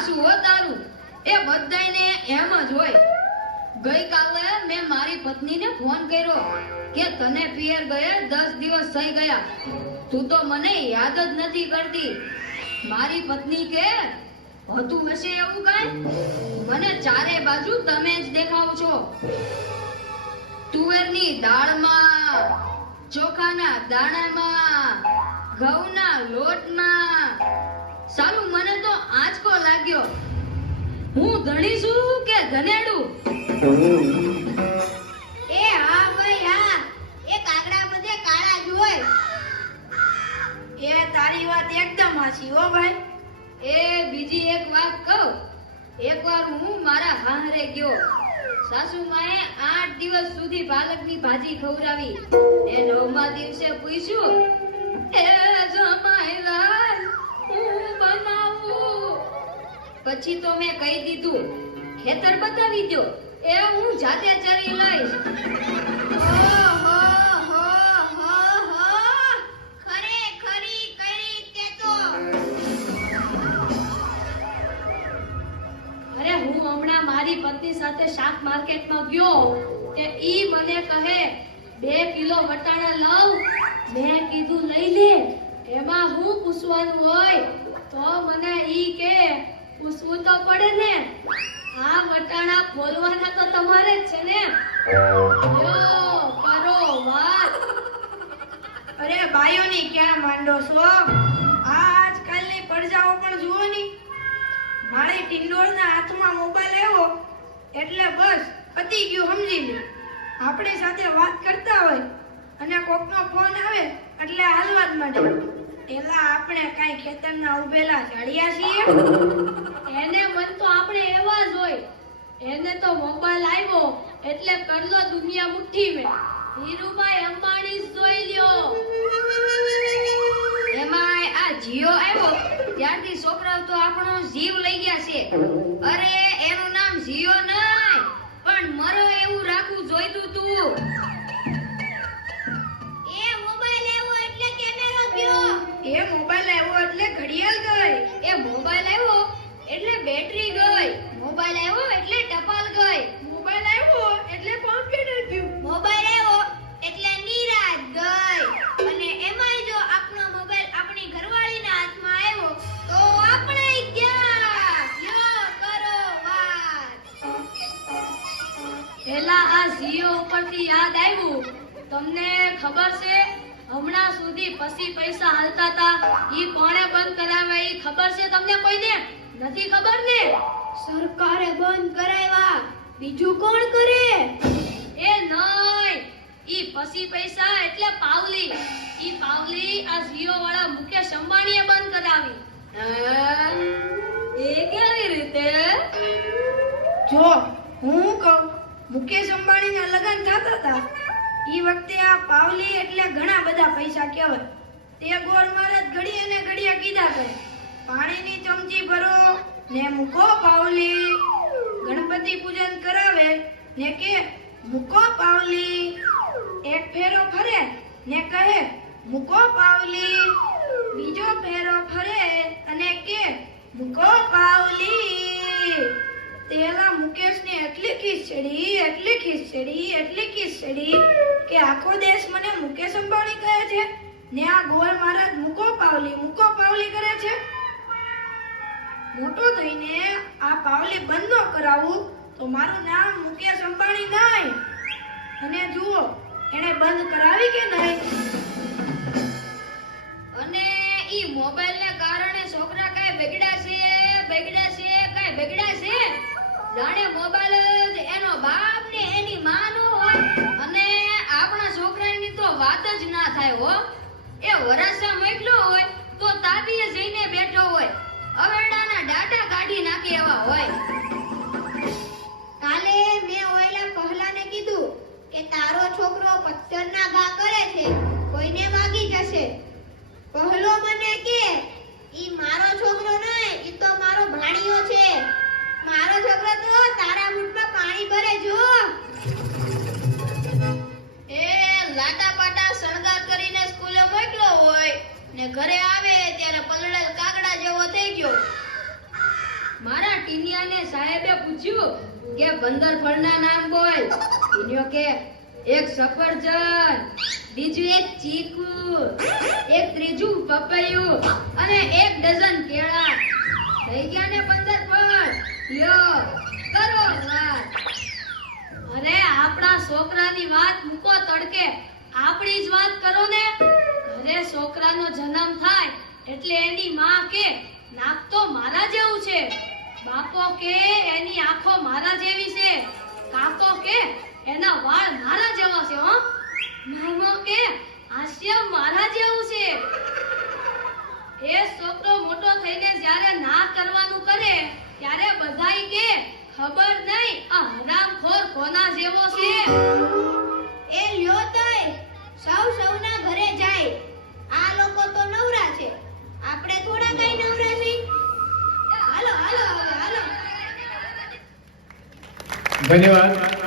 હાસુ હો તારું એ બધાયને એમ જ હોય ગઈકાલે મેં મારી પત્નીને ફોન કર્યો કે તને પિયર ગયે 10 દિવસ થઈ ગયા તું તો મને યાદ જ નથી કરતી મારી પત્ની કે હતું હશે એવું કાંઈ મને ચારે બાજુ તમે જ દેખાવ છો તુવેરની દાળમાં ચોખાના દાણામાં ઘઉંના લોટમાં સાલું મને તો આંચકો લાગ્યો હું ધણી છું કે ધનેડું એ હા ભાઈ હા એ કાગડા બધે કાળા જ હોય એ તારી વાત એકદમ હાચી હો ભાઈ એ બીજી એક વાત કહું એકવાર હું મારા હાહરે ગયો સાસુમાએ 8 દિવસ સુધી પાલકની ભાજી ખવડાવી એ 9મા દિવસે પૂછ્યું એ જમાઈલાલ હું બનાવું પછી તો મેં કહી દીધું ખેતર બતાવી દો એ હું જાતે ચરી લઈશ ખરેખરી કરી તે તો અરે હું હમણાં મારી પત્ની સાથે શાક માર્કેટમાં ગયો કે ઈ મને કહે 2 કિલો વટાણા લાવ મેં કીધું લઈ લે એમાં હું પૂછવાનું હોય તો મને ઈ કે પૂછવું તો પડે ને આ વટાણા ખોલવાના તો તમારે જ છે ને યો કરો વાત અરે બાયોની ક્યાં માંડો છો આજકાલની પડજાઓ પણ જુઓ ની મારી ટિંડોળના હાથમાં મોબાઈલ આવ્યો એટલે બસ પતી ગયું સમજી લે આપણી સાથે વાત કરતા હોય અને કોકનો ફોન આવે એટલે હાલવા જ માંડે એલા આપણે કાઈ ખેતરના ઉભેલા ઝાડિયા છીએ એને મન તો આપણે એવા જ હોય એને તો મોબાઈલ આવ્યો એટલે કરલો દુનિયા મુઠ્ઠી મેં ધીરુભાઈ અંબાણી જ જોઈ લ્યો એમાંય આ જીઓ આવ્યો ત્યારથી છોકરાઓ તો આપણો જીવ લઈ ગયા છે અરે એનું નામ જીઓ નહીં પણ મરો એવું રાખવું જોઈતું તું એ મોબાઈલ આવ્યો એટલે કેમેરો ગયો એ મોબાઈલ આવ્યો એટલે ઘડિયાળ ગઈ એ મોબાઈલ આવ્યો એટલે બેટરી ગઈ મોબાઈલ આવ્યો એટલે ટપાલ ગઈ મોબાઈલ આવ્યો એટલે કોમ્પ્યુટર ગયું મોબાઈલ આવ્યો એટલે નિરાત ગઈ અને એમાંય જો આપણો મોબાઈલ આપણી ઘરવાળીના હાથમાં આવ્યો તો આપણે ગયા યો કરો વાત પેલા આ જીઓ ઉપરથી યાદ આવ્યું તમને ખબર છે હમણાં સુધી પછી પૈસા હાલતા હતા ઈ કોણે બંધ કરાવ્યા ઈ ખબર છે તમને કોઈને નથી ખબર ને સરકારે બંધ કરાવ્યા બીજું કોણ કરે એ નહીં ઈ પછી પૈસા એટલે પાવલી ઈ પાવલી આ જીઓ વાળા મુકેશ અંબાણીએ બંધ કરાવી એ કેવી રીતે જો હું કહું મુકેશ અંબાણીના લગ્ન થતા હતા ઈ વખતે આ પાવલી એટલે ઘણા બધા પૈસા કહેવાય તે ગોળ મારે ઘડીએ ને ઘડિયા કીધા કરે પાણીની ચમચી ભરો ને મૂકો પાવલી ગણપતિ પૂજન કરાવે ને કે મૂકો પાવલી એક ફેરો ફરે ને કહે મૂકો પાવલી બીજો ફેરો ફરે અને કે મૂકો પાવલી તેલા મુકેશને એટલી ખીચડી કે આખો દેશ મને મુકેશ અંબાણી કહે છે ને આ ગોળ મહારાજ મૂકો પાવલી કરે છે મોટો થઈને આ પાવલી બંધ ન કરાવું તો મારું નામ મુકેશ અંબાણી નહીં અને જુઓ એને બંધ કરાવી કે નહીં અને ઈ મોબાઈલ ને કારણે છોકરા કઈ બગડ્યા છે જાણે મોબાઈલ જ એનો બાપ ને એની માં નો હોય અને આપણા છોકરાની તો વાત જ ના થાય હો એ વરાસા મોકલો હોય તો તાબીએ જઈને બેઠો હોય અવેડાના ડાટા કાઢી નાખે એવા હોય કાલે મેં ઓયલા પહલાને કીધું કે તારો છોકરો પથ્થરના ઘા કરે છે કોઈને વાગી જશે પહલો મને કે ઈ મારો છોકરો નહીં ઈ તો મારો ભાણિયો છે મારો છોકરો તો તારા મૂઠમાં પાણી ભરે જો એ લાટા પાટા શણગાર કરીને સ્કૂલે મોકલો હોય ને ઘરે આવે ત્યારે પલળેલ કાગડા જેવો થઈ ગયો ટીનિયાને સાહેબે પૂછ્યું કે 15 ફળના નામ બોલ. ટીનિયો કે એક સફરજન, બીજું એક ચીકુ, એક ત્રીજું પપૈયું અને એક ડઝન કેળા. થઈ ગયા ને 15 ફળ. લ્યો કરો વાત. અરે આપણા છોકરાની વાત મૂકો તડકે, આપણી જ વાત કરો ને. ઘરે છોકરાનો જન્મ થાય એટલે એની માં કે નાક તો મારા જેવું છે, બાપો કે એની આંખો મારા જેવી છે, કાકો કે એના વાળ મારા જેવા છે, હો મામો કે હાસ્ય મારા જેવું છે. એ છોકરો મોટો થઈને જ્યારે ના કરવાનું કરે ત્યારે બધાય કે ખબર નહીં આ હરામખોર કોના જેવો છે. એ લ્યો તોય સૌના ઘરે જાય. આ લોકો તો નવરા છે, આપણે થોડા કઈ નવરા છીએ. હાલો હાલો હવે હાલો. ધન્યવાદ.